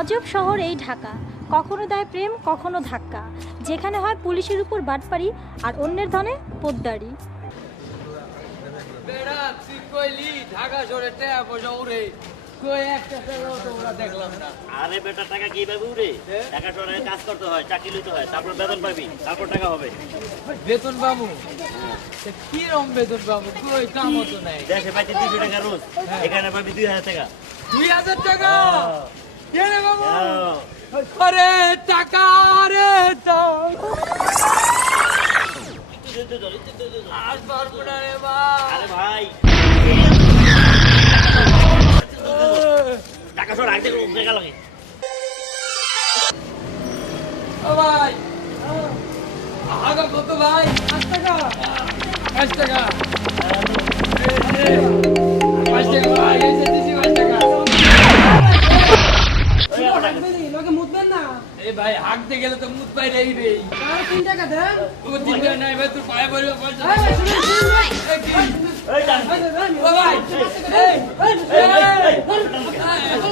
আজব শহর এই ঢাকা, কখনো দেয় প্রেম কখনো ধাক্কা, যেখানে হয় পুলিশের উপর বাটপারি আর অন্যের ধনে পোদ্দারি। আরে বেটা টাকা কি পাবি উড়ে? টাকা শহরে কাজ করতে হয়, চাকরি লইতে হয়, তারপর বেতন পাবি, তারপর টাকা হবে। বেতন পাবো? কি রকম বেতন পাবো? কই কামও তো নাই। দেশে পাইতে 200 টাকা রোজ, এখানে পাবি 2000 টাকা। 2000 টাকা? কে রে বাবু? আরে টাকা রে দাও। আর পারবো না রে ভাই। আরে ভাই টাকা শহর আগে টাকা লাগে। ও ভাই, আগা কত ভাই? 5 টাকা। 5 টাকা। 5 টাকা ভাই, এই যে দিছি 5 টাকা। এই ভাই হাঁকতে গেলে তো মুত পাই রে রে। 3 টাকা দেন। ও 3 টাকা নাই ভাই, তোর পায়ে পড়বে 5 টাকা। এই জান ও ভাই, এই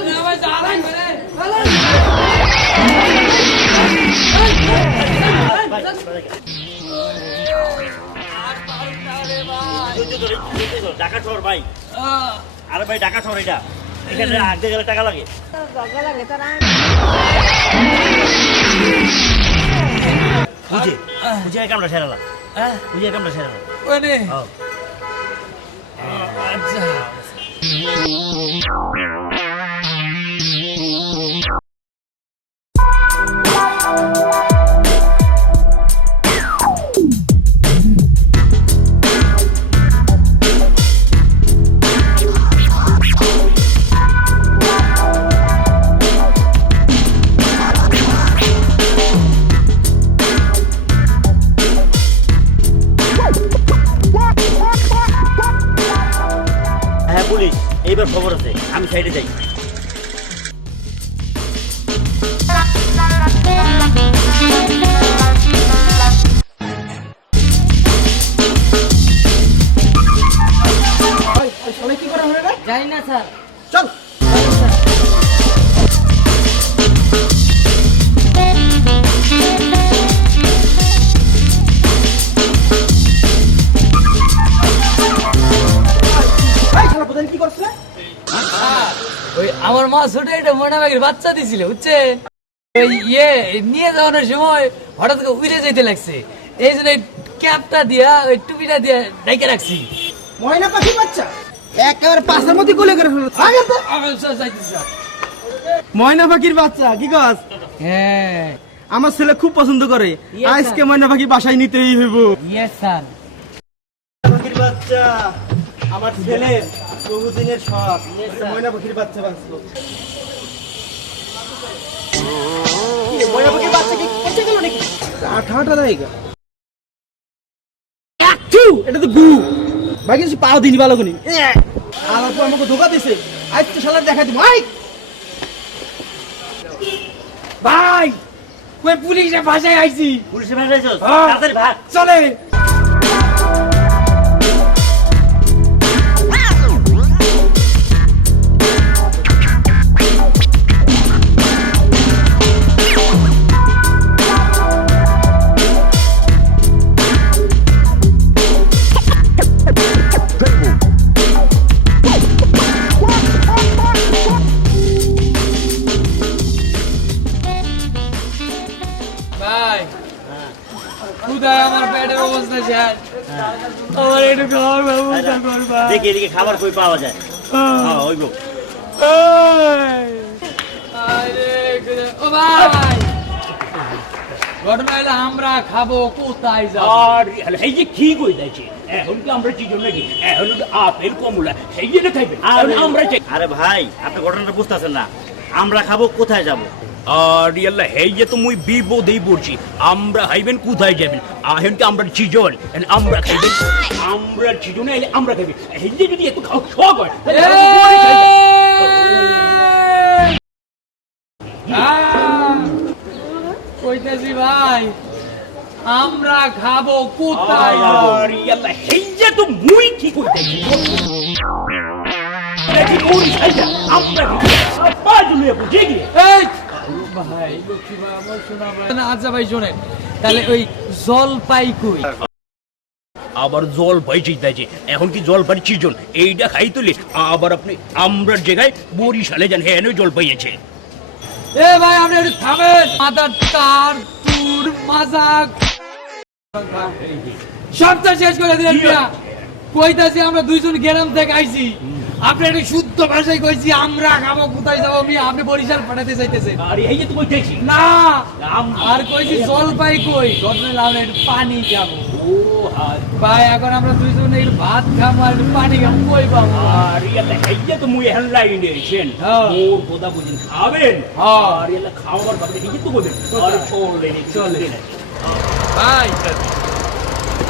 না ভাই জানা করে। ঢাকা শহর ভাই। আরে ভাই ঢাকা শহর এটা, এখানে আগে গেলে টাকা লাগে। বুঝে বুঝে কামটা সেরালা, বুঝে কামটা সেরালা। ওনে আচ্ছা হ্যাঁ পুলিশ, এইবার খবর আছে, আমি সাইডে যাই। জানি না স্যার। চল কি করছে? ওই আমার মা ছোট একটা ময়নাবাগের বাচ্চা দিছিল বুঝছেন, ওই নিয়ে যাওয়ানোর সময় হঠাৎ করে উড়ে যেতে লাগছে, এই জন্য ক্যাপটা দিয়া ওই টুপিটা দিয়া ডাইকে রাখছি। ময়না পাখি বাচ্চা একেবারে পাশের মধ্যে কোলে করে ফেলো। আমার স্যার যাইতেছি স্যার। ময়না পাখির বাচ্চা কি কাজ? হ্যাঁ আমার ছেলে খুব পছন্দ করে, Yes, আজকে sir. ময়না পাখি বাসায় নিতেই হইব। Yes sir. পাখির বাচ্চা আমার ছেলের বহুদিনের শখ, ময়না পাখির বাচ্চা বাঁচলো। ময়না পাখির বাচ্চা কি পচে গেল নাকি? আঠাটা জায়গা এটা তো গু ভাই, কিছু পাও দিনি ভালো করি। আর আপু আমাকে ধোকা দিছে, আজ তো শালা দেখা দিব। ভাই ভাই ওই পুলিশের ভাষায় আইছি, পুলিশের ভাষায় যাচ্ছ? হ্যাঁ। তাড়াতাড়ি ভাগ। চলে। ভাই খুদায় আমার পেটের অবস্থা স্যার, আমার একটু খাওয়ার ব্যবস্থা করবা। দেখি এদিকে খাবার কই পাওয়া যায়। হ্যাঁ ওইব। আরে ও ভাই, ঘটনা হলো আমরা খাবো কোথায় যাবো? আর এই যে কি কই যাচ্ছে এখন কি আমরা কি জন্য কি এখন তো আপেল কমলা সেই জন্য খাইবে আর আমরা চাই। আরে ভাই আপনি ঘটনাটা বুঝতেছেন না, আমরা খাবো কোথায় যাব? আর ইয়াল্লা এই যে তো মুই বিপদেই পড়ছি, আমরা খাইবেন কোথায় যাবেন? এখন কি আমরা চিজন আমরা খাইবেন, আমরা চিজন এলে আমরা খাইবেন। এই যে যদি একটু খাওয়া শখ হয় তাহলে আমরা তো পরে খাইবেন। কইতেছি ভাই, আমরা খাবো কোথায়? আর ইয়াল্লা এই যে তো মুই কি কইতেছি নাকি বরিশালটা আমরা বাজু লয়ে বুঝে গিয়ে এই ভাই লক্ষ্মী ভাই আমার শোনা ভাই না আচ্ছা ভাই শোনেন তাহলে ওই জলপাই কই আবার জল পাই চিন্তাছে এখন কি জল পাই সিজন এইটা খাই তুলি আবার আপনি আমরা জায়গায় বরিশালে যান হ্যাঁ জল পাইয়েছে এ ভাই আপনি একটু থামেন মাথার তার তুর মাজাক সবটা শেষ করে দিলেন মিয়া কইতাছি আমরা দুইজন গ্রাম থেকে আইছি আপনি একটু শুদ্ধ ভাষায় কইছি আমরা খাবো কোথায় যাবো মিয়া আপনি বরিশাল পাঠাতে চাইতেছেন আরে এই যে তুমি দেখছি না আর কইছি জলপাই কই জলপাই আমরা একটু পানি খাবো ও হায় ভাই এখন আমরা দুইজন একটু ভাত খাবো আর একটু পানি খাবো কই পাবো আর ইয়াতে এই যে তো মুই হেডলাইন দিয়েছেন হ্যাঁ। মোর কথা বুঝিন খাবেন হ্যাঁ। আর ইয়াতে খাওয়ার ভাবে এই যে তো বলবেন আরে চলে ভাই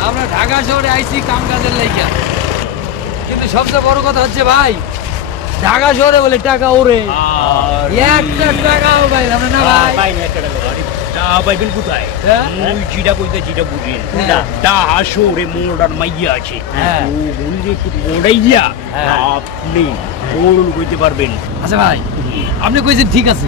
আমরা ঢাকা শহরে আইছি কাম কাজের লাইগা কিন্তু সবচেয়ে বড় কথা হচ্ছে ভাই ঢাকা শহরে বলে টাকা ওরে আর একটা টাকাও ভাই আমরা না ভাই পাই না একটা টাকা আরে তা পাইবেন কোথায় হ্যাঁ? মুই যেটা কইতে যেটা বুঝিন হ্যাঁ। তা হাসরে মোড়ার মাইয়া আছে হ্যাঁ। ও বললে একটু ওড়াইয়া হ্যাঁ। আপনি বলুন কইতে পারবেন আচ্ছা ভাই আপনি কইছেন ঠিক আছে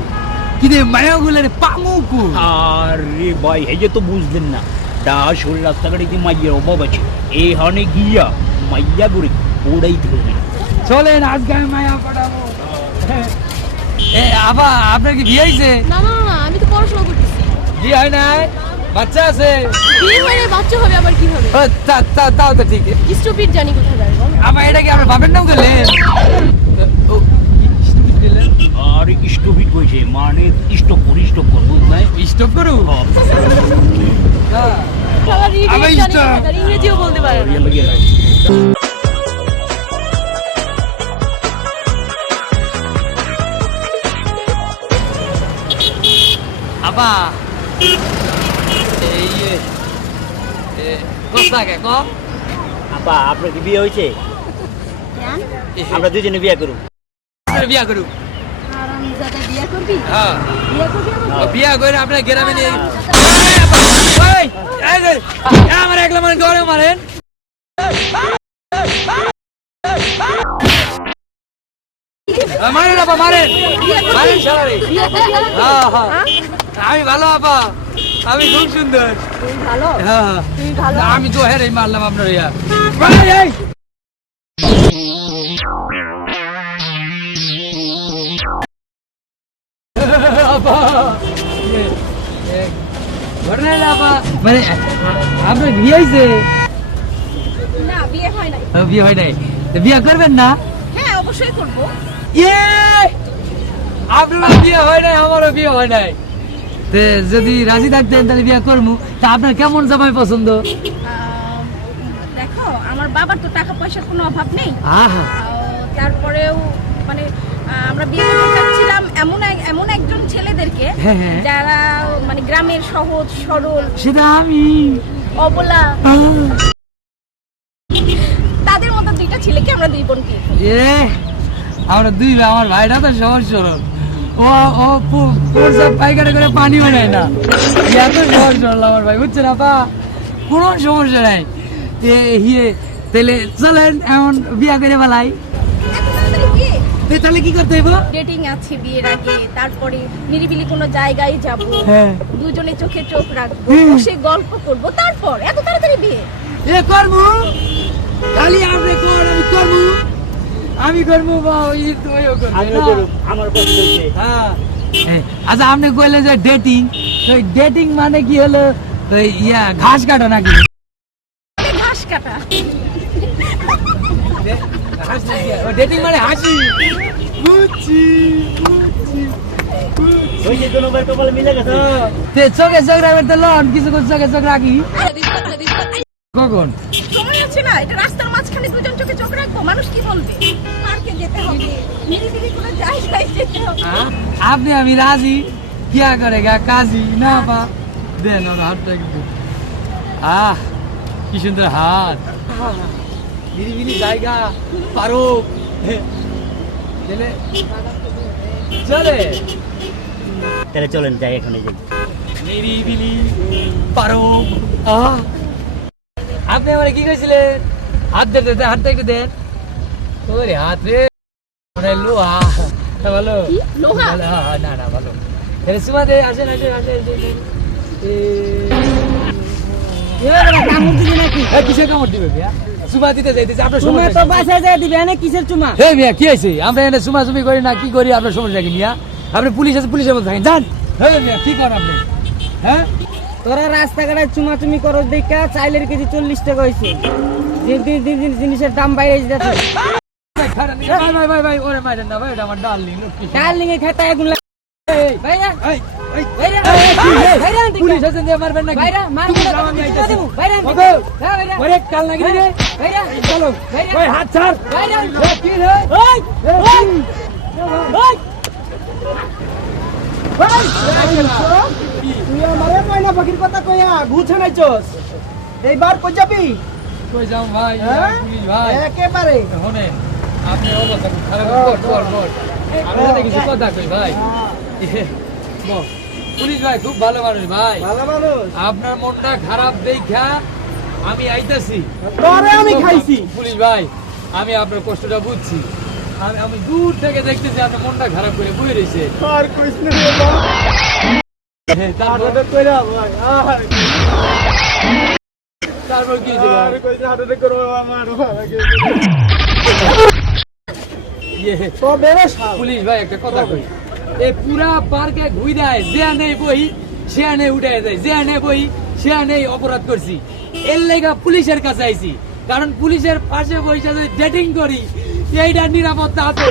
কিন্তু মায়াগুলারে পামু কো আরে ভাই এই যে তো বুঝলেন না দা শরীর রাস্তাঘাটে যে মাইয়ার অভাব আছে এই হানে গিয়া মাইয়া করে ওড়াইতে হবে চলেন আজকে আমি মায়া পাঠাবো এ আবা আপনার কি বিয়ে হয়েছে না না না আমি তো পড়াশোনা করতেছি বিয়ে হয় নাই বাচ্চা আছে বিয়ে হয়ে বাচ্চা হবে আবার কি হবে ও, তাও তো ঠিক স্টুপিড জানি কোথায় যাবে বল আমার এটা কি আপনার বাপের নাম করলেন ও, stupid দিলেন? আর স্টপিট কইছে মানে স্টপ বুঝ নাই স্টপ করু হ্যাঁ। শালা আবার রিডিং জানি stop। কোথায়, ইংরেজিও বলতে পারে না আপা এই কোথাকে কম আপা আপনার কি বিয়ে হয়েছে আমরা দুজনে বিয়ে করব বিয়া করু আরামজাদা বিয়ে করবি হ্যাঁ বিয়ে করবি আমাকে? বিয়া করে আপনার গ্রামে নিয়ে এই, এই যে, আমার একলা মানে গরম মারেন মারেন আপা মারেন মারেন শালারে বিয়ে করবি আমাকে? হ্যাঁ হ্যাঁ হ্যাঁ? আমি ভালো আপা আমি খুব সুন্দর তুই ভালো হ্যাঁ তুই ভালো আমি তো হেরেই মারলাম আপনার ইয়া এই আপা ঘটনা না আপা মানে আপনার বিয়ে হয়েছে না বিয়ে হয় নাই বিয়ে হয় নাই তো বিয়ে করবেন না হ্যাঁ অবশ্যই করব ইয়ে আপনার বিয়ে হয় নাই আমারও বিয়ে হয় নাই তে যদি রাজি থাকতেন তাহলে বিয়ে করবো তা আপনার কেমন জামাই পছন্দ দেখো আমার বাবার তো টাকা পয়সার কোনো অভাব নেই আহা তারপরেও মানে আমরা বিয়ে করতে চাচ্ছিলাম এমন একজন ছেলেদেরকে হ্যাঁ, হ্যাঁ। যারা মানে গ্রামের সহজ সরল সেটা আমি অবলা তাদের মতো দুইটা ছেলেকে আমরা দুই বোনকে এ আমরা দুই ভাই, আমার ভাইটা তো সহজ সরল ও ও পাইকারি করে পানি বানায় না এত সহজ সরল আমার ভাই বুঝছেন আপা কোনো সমস্যা নাই হিয়ে তাহলে চলেন এমন বিয়া করে বেলাই তাহলে কি করতে হইব ডেটিং আছে বিয়ের আগে তারপরে নিরিবিলি কোনো জায়গায় যাব হ্যাঁ দুজনে চোখে চোখ রাখবো হুম। বসে গল্প করব তারপর এত তাড়াতাড়ি বিয়ে এ করবো খালি আপনি কর আমি করবো বা ওই তো ওইও করবে আমি না? করব আমার পছন্দ হচ্ছে হ্যাঁ আচ্ছা আপনি কইলেন যে ডেটিং ডেটিং মানে কি হলো ওই ইয়া ঘাস কাটা নাকি ঘাস কাটা ডেটিং মানে হাসি বুঝছি ওই যে কোনো ভাই কপালে মিলে গেছে তে চোখে চোখ রাখবেন তো লন কিছু চোখে চোখ রাখি কখন সময় আছে না এটা রাস্তার মাঝখানে দুজন চোখে চোখ রাখবো মানুষ কি বলবে পার্কে যেতে হবে নিরিবিলি কোনো জায়গায় যেতে হবে আপনি আমি রাজি কিয়া করেগা কাজী না পা দেন ওর হাতটা একটু আহ কি সুন্দর হাত নিরিবিলি জায়গা পারো চলে চলে তাহলে চলেন যাই এখানে যাই নিরিবিলি পারো আহ আপনি আমার কি কইছিলেন হাত দেন হাতটা একটু দেন ওরে হাত রে লোহা ভালো কি? লোহা? ভালো, হ্যাঁ, হ্যাঁ, না না ভালো এরে সুমা দে আসেন আসেন আসেন কামড় দিবি নাকি কিসের কামড় দিবে মিয়া সুমা দিতে যাইতেছে আপনার তুমি সমস্যা তো কি? বাসায় যায় দিবে এনে কিসের চুমা হে মিয়া কি হয়েছে আমরা এনে সুমা সুমি করি না কি করি আপনার সমস্যা কি মিয়া আপনি পুলিশ আছে পুলিশের মধ্যে থাকেন যান হে মিয়া কি করেন আপনি হ্যাঁ তোরা রাস্তাঘাটে চুমা চুমি করস দেখা চাইলের কেজি 40 টাকা হয়েছে জিনিসের দাম বাইরে যাচ্ছে ভাই ভাই ভাই ভাই ওরে মাইরেন না ভাই এটা আমার ডার্লিং লক্ষ্মী ডার্লিং এ খেতা এগুন ভাইরা এই এই ভাইরা ভাইরা পুলিশ আছে দিয়ে মারবেন নাকি ভাইরা মার তুমি যাও, আমি আইতাছি। ভাইরা ওগো, ভাইরা ওরে কাল লাগি রে ভাইরা চলো ভাইরা ওই হাত ছাড় ভাইরা এ, কি রে ওই ওই ওই তুই আমারে ময়না পাখির কথা কইয়া ঘুছে নাইছস এইবার কই যাবি কই যাও ভাই হ্যাঁ? পুলিশ ভাই একেবারে শুনেন আপনি অবস্থা খুব খারাপ কর আমরা তো কিছু কথা কই ভাই বল। পুলিশ ভাই খুব ভালো মানুষ ভাই ভালো মানুষ আপনার মনটা খারাপ দেখা আমি আইতাছি তোরে আমি খাইছি পুলিশ ভাই আমি আপনার কষ্টটা বুঝছি আমি দূর থেকে দেখতেছি আপনার মনটা খারাপ করে বই রয়েছে আর কইছ না রে বাবা হার্ট কইরা ভাই তারপর কি হয়েছে ভাই? আর কইছ হার্ট করো আমার ভালো ইয়ে, তো বেরে শাল পুলিশ ভাই একটা কথা কই এই পুরা পার্কে ঘুরে যে নেই বই সে নেই উঠে যায় যে নেই বই সে নেই অপরাধ করছি এর লেগা পুলিশের কাছে আইছি কারণ পুলিশের পাশে বসে যদি ডেটিং করি এইটা নিরাপত্তা আছে